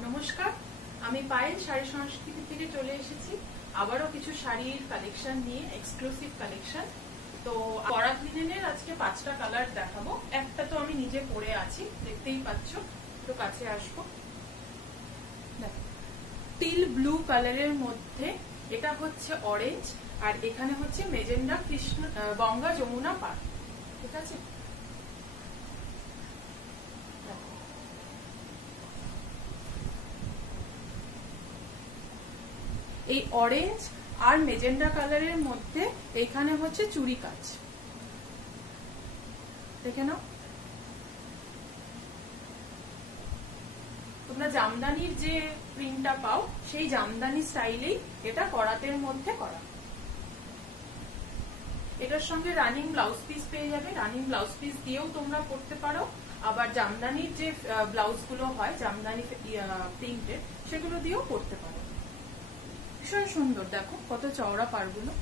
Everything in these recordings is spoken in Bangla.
নমস্কার, আমি পায়েল শাড়ি সংস্কৃতি থেকে চলে এসেছি আবারও কিছু শাড়ির কালেকশন নিয়ে, এক্সক্লুসিভ কালেকশন। তো পরাগ লিনেনের আজকে 5টা কালার দেখাবো। একটা তো আমি নিজে পরে আছি, দেখতেই পাচ্ছ, তো কাছে আসবো। টিল ব্লু কালারের মধ্যে এটা হচ্ছে অরেঞ্জ, আর এখানে হচ্ছে মেজেন্ডা কৃষ্ণ গঙ্গা যমুনা পার। ঠিক আছে, এই অরেঞ্জ আর মেজেন্ডা কালারের মধ্যে এখানে হচ্ছে চুড়ি কাজ, দেখে নাও। তোমরা জামদানির যে প্রিন্টটা পাও সেই জামদানি স্টাইলেই এটা করাতের মধ্যে করা। এটার সঙ্গে রানিং ব্লাউজ পিস পেয়ে যাবে, রানিং ব্লাউজ পিস দিয়েও তোমরা পরতে পারো। আবার জামদানির যে ব্লাউজ গুলো হয় জামদানি প্রিন্টের, সেগুলো দিয়েও পরতে পারো। ভীষণ সুন্দর, দেখো কত চওড়া পাড়গুলো।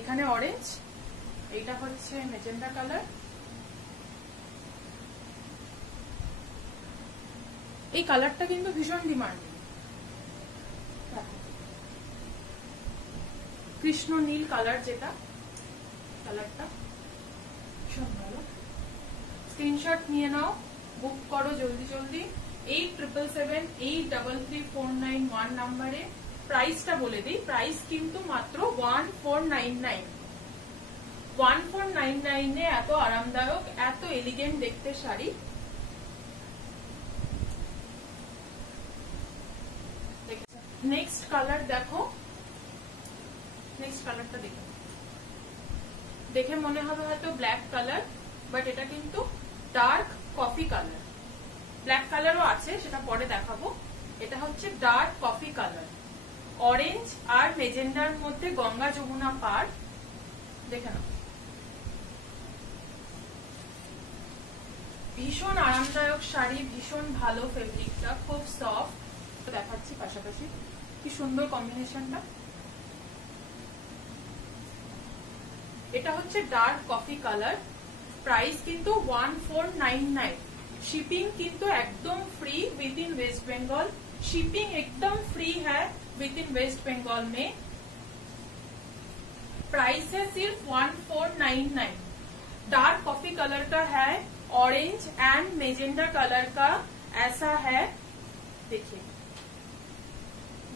এখানে অরেঞ্জ, এইটা হচ্ছে মেজেন্ডা কালার। এই কালারটা কিন্তু ভীষণ ডিমান্ডিং। কৃষ্ণ নীল কালার, যেটা কালারটা ভীষণ ভালো। স্ক্রিনশট নিয়ে নাও, বুক করো জলদি জলদি। 8777833491 নাম্বারে। প্রাইসটা বলে দিই, প্রাইস কিন্তু মাত্র 1499। 1499 এ এত আরামদায়ক, এত এলিগেন্ট দেখতে শাড়ি। নেক্সট কালার দেখো, নেক্সট কালারটা দেখো। দেখে মনে হবে হয়তো ব্ল্যাক কালার, বাট এটা কিন্তু ডার্ক কফি কালার। ব্ল্যাক কালারও আছে, সেটা পরে দেখাবো। এটা হচ্ছে ডার্ক কফি কালার, অরেঞ্জ আর মেজেন্ডার মধ্যে গঙ্গা যমুনা পার। দেখে নাও, ভীষণ আরামদায়ক শাড়ি, ভীষণ ভালো ফেব্রিকটা, খুব সফট। দেখাচ্ছি পাশাপাশি কি সুন্দর কম্বিনেশনটা। এটা হচ্ছে ডার্ক কফি কালার। প্রাইস কিন্তু 1499। शिपिंग কিন্তু একদম free within West Bengal. Shipping एकदम फ्री है विद इन वेस्ट बंगाल में। प्राइस है सिर्फ 1499। डार्क कॉफी कलर का है, ऑरेंज एंड मेजेंडा कलर का ऐसा है। देखिए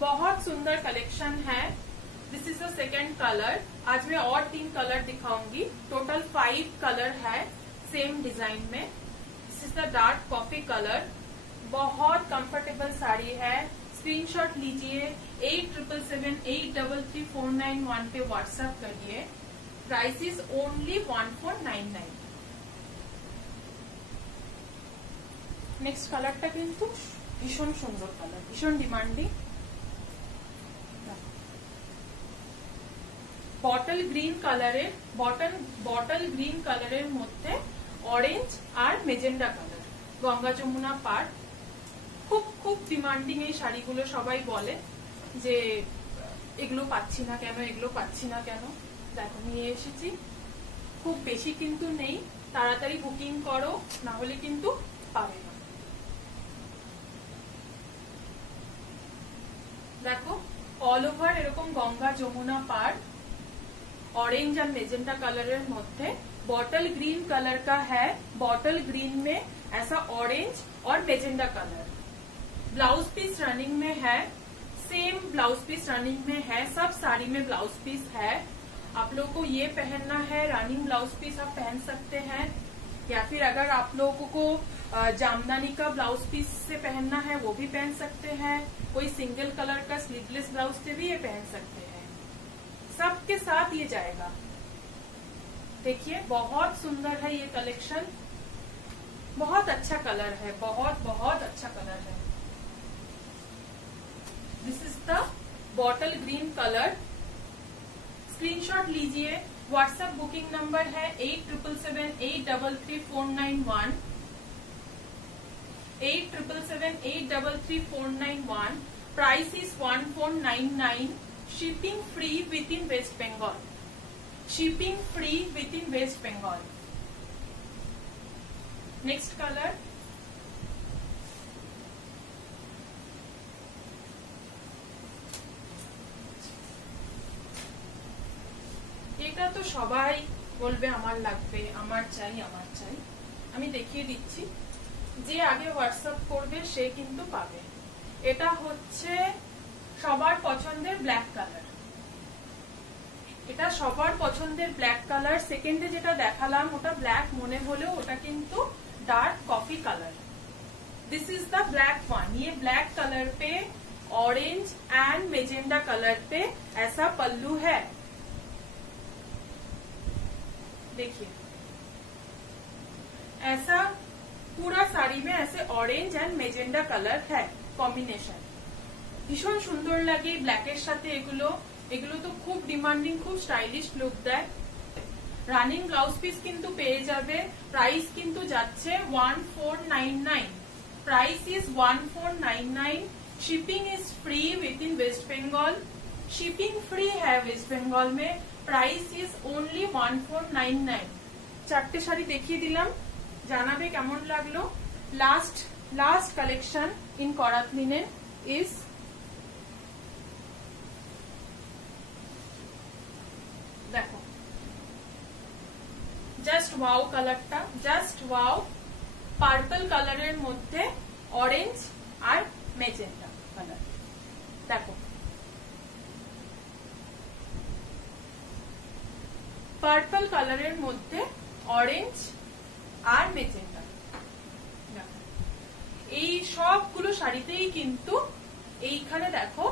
बहुत सुंदर कलेक्शन है। This is the second colour. आज मैं और 3 कलर दिखाऊंगी, टोटल 5 कलर है सेम डिजाइन में। This is the dark coffee colour, बहुत कंफर्टेबल साड़ी है। स्क्रीनशॉट लीजिए, 8777833491 पे व्हाट्सएप करिए। Price is only 1499। नेक्स्ट कलरটা কিন্তু ভীষণ সুন্দর কালার, ভীষণ ডিমান্ডিং। বটল গ্রিন কালারের, বটল গ্রিন কালারের মধ্যে অরেঞ্জ আর মেজেন্ডা কালার, গঙ্গা যমুনা পার। খুব খুব ডিমান্ডিং এই শাড়িগুলো। সবাই বলে যে এগুলো পাচ্ছি না কেন, এগুলো পাচ্ছি না কেন। দেখো নিয়ে এসেছি, খুব বেশি কিন্তু নেই, তাড়াতাড়ি বুকিং করো, না হলে কিন্তু পাবে না। দেখো অল ওভার এরকম গঙ্গা যমুনা পার, ऑरेंज और मेजेंटा कलर मध्य बॉटल ग्रीन कलर का है। बॉटल ग्रीन में ऐसा ऑरेंज और magenta colour. Blouse piece running में है, सेम ब्लाउज पीस रनिंग में है। सब साड़ी में ब्लाउज पीस है। आप लोगों को ये पहनना है, रनिंग ब्लाउज पीस आप पहन सकते हैं, या फिर अगर आप लोगों को जामदानी का ब्लाउज पीस से पहनना है वो भी पहन सकते हैं। कोई सिंगल कलर का स्लीवलेस ब्लाउज से भी ये पहन सकते हैं। सबके साथ ये जाएगा। देखिए बहुत सुंदर है ये कलेक्शन, बहुत अच्छा कलर है, बहुत बहुत अच्छा कलर है। This is the bottle green colour. Screenshot लीजिए, व्हाट्सएप बुकिंग नंबर है 8777833491, 8777833491। Price is 1499। Shipping free within West Bengal. Shipping free within West Bengal. Next colour এটা তো সবাই বলবে আমার লাগবে, আমার চাই আমার চাই। আমি দেখিয়ে দিচ্ছি, যে আগে হোয়াটসঅ্যাপ করবে সে কিন্তু পাবে। এটা হচ্ছে সবার পছন্দের ব্ল্যাক কালার, এটা সবার পছন্দের ব্ল্যাক কালার। সেকেন্ডে যেটা দেখালাম ওটা ব্ল্যাক মনে হলেও ওটা কিন্তু dark coffee colour. This is the black one. ये ब्लैक कलर पे ऑरेंज एंड मेजेंडा कलर पे ऐसा पल्लू है, देखिए ऐसा पूरा साड़ी में ऐसे ऑरेंज एंड मेजेंडा कलर है कॉम्बिनेशन। भीषण सुंदर लगे ब्लैकेर साथे एगुलो, एगुलो तो खूब डिमांडिंग, खूब स्टाइलिश लुक देय। রানিং ব্লাউজ পিস কিন্তু পেয়ে যাবে। প্রাইস কিন্তু যাচ্ছে 1499, price is 1499। Shipping is free within West Bengal, shipping free है वेस्ट बंगाल में। Price is only 1499। চারটে শাড়ি দেখিয়ে দিলাম, জানাবে কেমন লাগলো। লাস্ট কালেকশন ইন করাত লিনেন ইজ দেখো, জাস্ট ওয়াও কালারটা, জাস্ট ওয়াও। পার্পল কালারের মধ্যে অরেঞ্জ আর মেজেন্টা কালার, দেখো পার্পল কালারের মধ্যে অরেঞ্জ আর মেজেন্টা। দেখো এই সবগুলো শাড়িতেই কিন্তু এইখানে দেখো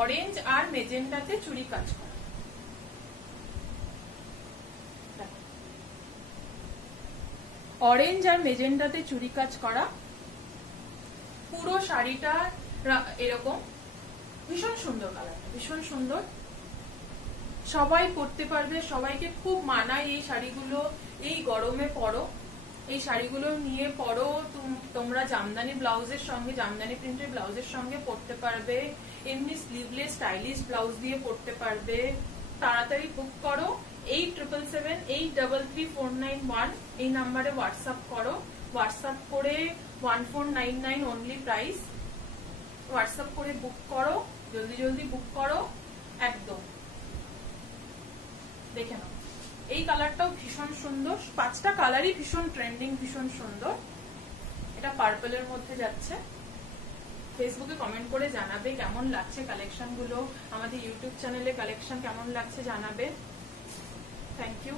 অরেঞ্জ আর মেজেন্টাতে চুড়ি কাজ করা। অরেঞ্জ আর মেজেন্টাতে চুড়ি কাজ করা, পুরো শাড়িটা এরকম। ভীষণ সুন্দর কালার, ভীষণ সুন্দর, সবাই পরতে পারবে, সবাইকে খুব মানায় এই শাড়িগুলো। এই গরমে পরো, এই শাড়িগুলো নিয়ে পরো। তোমরা জামদানি ব্লাউজের সঙ্গে, জামদানি প্রিন্টের ব্লাউজের সঙ্গে পরতে পারবে, এমনি স্লিভলেস স্টাইলিশ ব্লাউজ দিয়ে পরতে পারবে। তাড়াতাড়ি বুক করো। 8777833491 এই নাম্বারে হোয়াটসঅ্যাপ করো। হোয়াটসঅ্যাপ করে 1499 অনলি প্রাইস। হোয়াটসঅ্যাপ করে বুক করো, জলদি জলদি বুক করো একদম। দেখে নাও এই কালারটাও ভীষণ সুন্দর, 5টা কালারই ভীষণ ট্রেন্ডিং, ভীষণ সুন্দর। এটা পার্পলের মধ্যে যাচ্ছে। ফেসবুকে কমেন্ট করে জানাবে কেমন লাগছে কালেকশন গুলো, আমাদের ইউটিউব চ্যানেলে কালেকশন কেমন লাগছে জানাবে। Thank you.